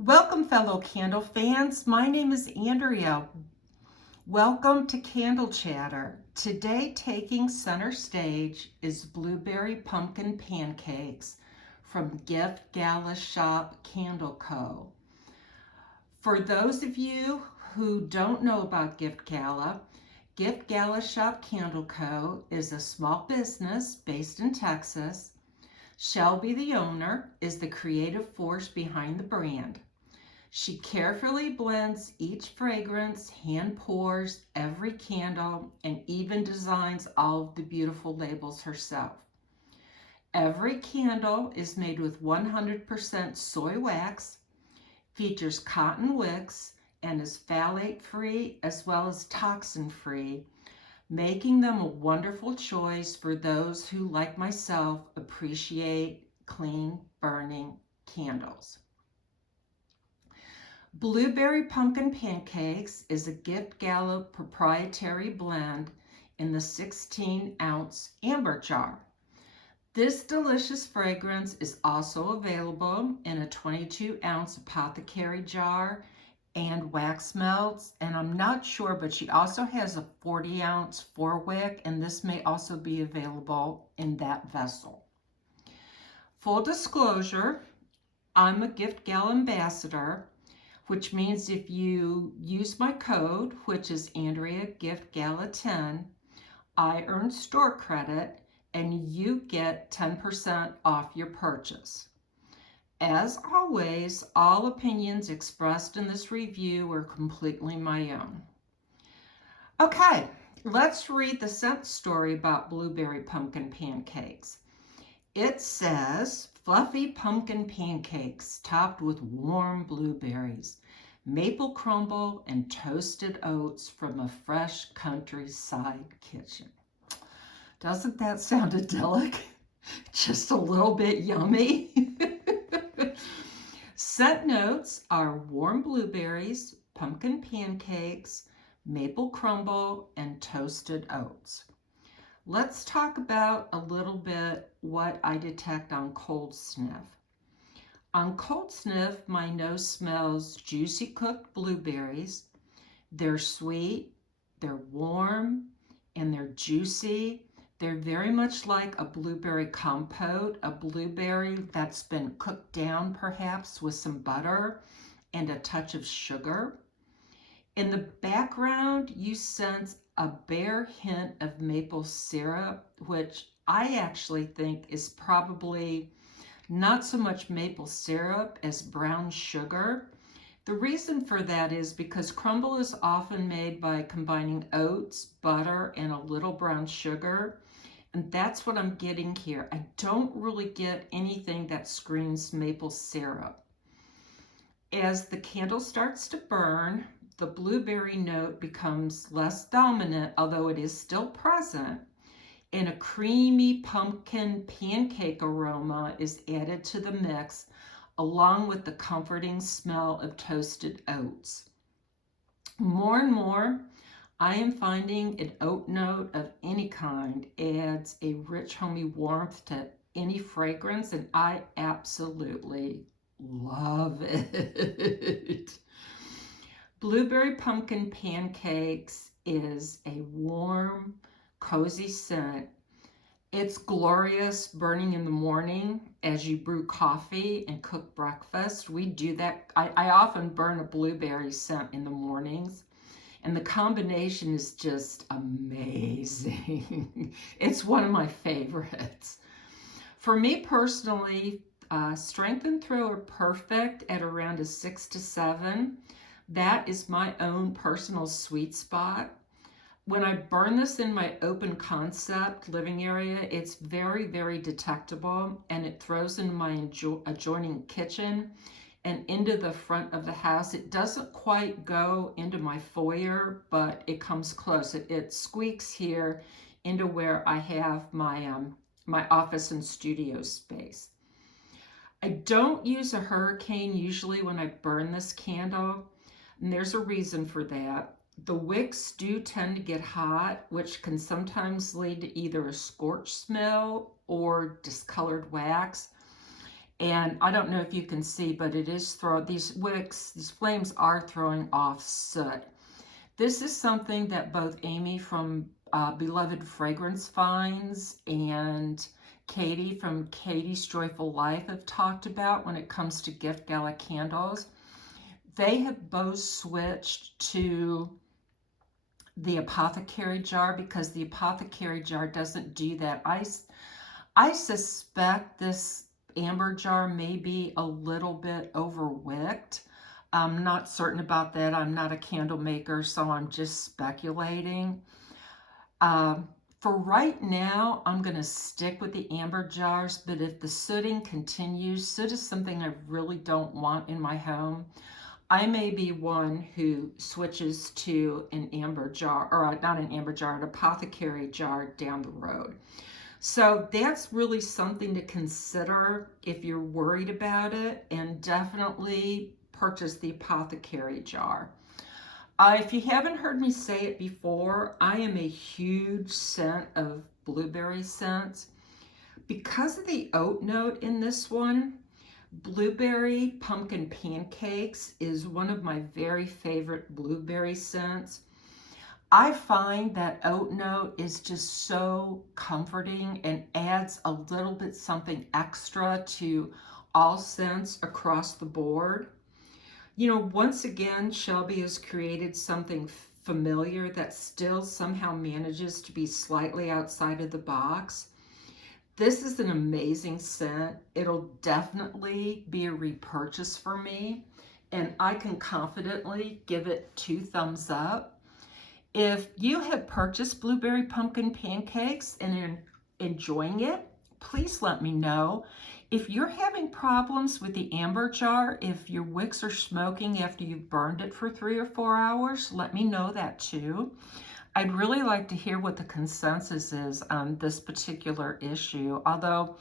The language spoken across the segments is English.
Welcome, fellow candle fans. My name is Andrea. Welcome to Candle Chatter. Today, taking center stage is Blueberry Pumpkin Pancakes from Gift Gala Shop Candle Co. For those of you who don't know about Gift Gala Shop Candle Co. is a small business based in Texas. Shelby, the owner, is the creative force behind the brand. She carefully blends each fragrance, hand pours every candle, and even designs all of the beautiful labels herself. Every candle is made with 100% soy wax, features cotton wicks, and is phthalate-free as well as toxin-free, making them a wonderful choice for those who, like myself, appreciate clean burning candles. Blueberry Pumpkin Pancakes is a Gift Gala proprietary blend in the 16-ounce amber jar. This delicious fragrance is also available in a 22-ounce apothecary jar and wax melts, and I'm not sure, but she also has a 40-ounce 4-wick, and this may also be available in that vessel. Full disclosure, I'm a Gift Gala ambassador, which means if you use my code, which is Andrea Gift Gala 10, I earn store credit and you get 10% off your purchase. As always, all opinions expressed in this review are completely my own. Okay, let's read the scent story about Blueberry Pumpkin Pancakes. It says, fluffy pumpkin pancakes topped with warm blueberries, maple crumble, and toasted oats from a fresh countryside kitchen. Doesn't that sound idyllic? Just a little bit yummy. Scent notes are warm blueberries, pumpkin pancakes, maple crumble, and toasted oats. Let's talk about a little bit what I detect on cold sniff. On cold sniff, my nose smells juicy cooked blueberries. They're sweet, they're warm, and they're juicy. They're very much like a blueberry compote, a blueberry that's been cooked down perhaps with some butter and a touch of sugar. In the background, you sense a bare hint of maple syrup, which I actually think is probably not so much maple syrup as brown sugar. The reason for that is because crumble is often made by combining oats, butter, and a little brown sugar. And that's what I'm getting here. I don't really get anything that screams maple syrup. As the candle starts to burn, the blueberry note becomes less dominant, although it is still present, and a creamy pumpkin pancake aroma is added to the mix, along with the comforting smell of toasted oats. More and more, I am finding an oat note of any kind adds a rich, homey warmth to any fragrance, and I absolutely love it. Blueberry Pumpkin Pancakes is a warm, cozy scent. It's glorious burning in the morning as you brew coffee and cook breakfast. We do that. I often burn a blueberry scent in the mornings, and the combination is just amazing. It's one of my favorites. For me personally, Stength and Throw are perfect at around a 6 to 7. That is my own personal sweet spot. When I burn this in my open concept living area, it's very, very detectable, and it throws into my adjoining kitchen and into the front of the house. It doesn't quite go into my foyer, but it comes close. It squeaks here into where I have my, my office and studio space. I don't use a hurricane usually when I burn this candle, and there's a reason for that. The wicks do tend to get hot, which can sometimes lead to either a scorch smell or discolored wax. And I don't know if you can see, but it is these wicks, these flames are throwing off soot. This is something that both Amy from Beloved Fragrance Finds and Katie from Katie's Joyful Life have talked about when it comes to Gift Gala candles. They have both switched to the apothecary jar because the apothecary jar doesn't do that. I suspect this amber jar may be a little bit overwicked. I'm not certain about that. I'm not a candle maker, so I'm just speculating. For right now, I'm going to stick with the amber jars, but if the sooting continues, soot is something I really don't want in my home. I may be one who switches to an amber jar, or not an amber jar, an apothecary jar down the road. So that's really something to consider if you're worried about it, and definitely purchase the apothecary jar. If you haven't heard me say it before, I am a huge scent of blueberry scents. Because of the oat note in this one, Blueberry Pumpkin Pancakes is one of my very favorite blueberry scents. I find that oat note is just so comforting and adds a little bit something extra to all scents across the board. You know, once again, Shelby has created something familiar that still somehow manages to be slightly outside of the box. This is an amazing scent. It'll definitely be a repurchase for me, and I can confidently give it 2 thumbs up. If you have purchased Blueberry Pumpkin Pancakes and are enjoying it, please let me know. If you're having problems with the amber jar, if your wicks are smoking after you've burned it for 3 or 4 hours, let me know that too. I'd really like to hear what the consensus is on this particular issue, although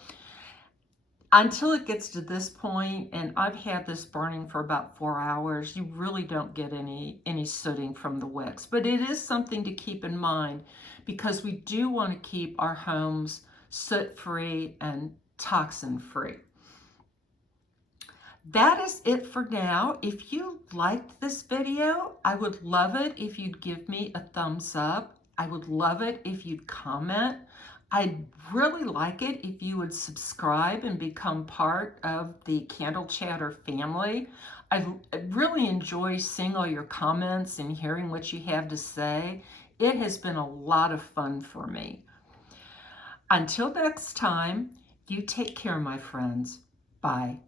until it gets to this point, and I've had this burning for about 4 hours, you really don't get any sooting from the wicks. But it is something to keep in mind because we do want to keep our homes soot-free and toxin-free. That is it for now. If you liked this video, I would love it if you'd give me a thumbs up. I would love it if you'd comment. I'd really like it if you would subscribe and become part of the Candle Chatter family. I really enjoy seeing all your comments and hearing what you have to say. It has been a lot of fun for me. Until next time, you take care, my friends. Bye.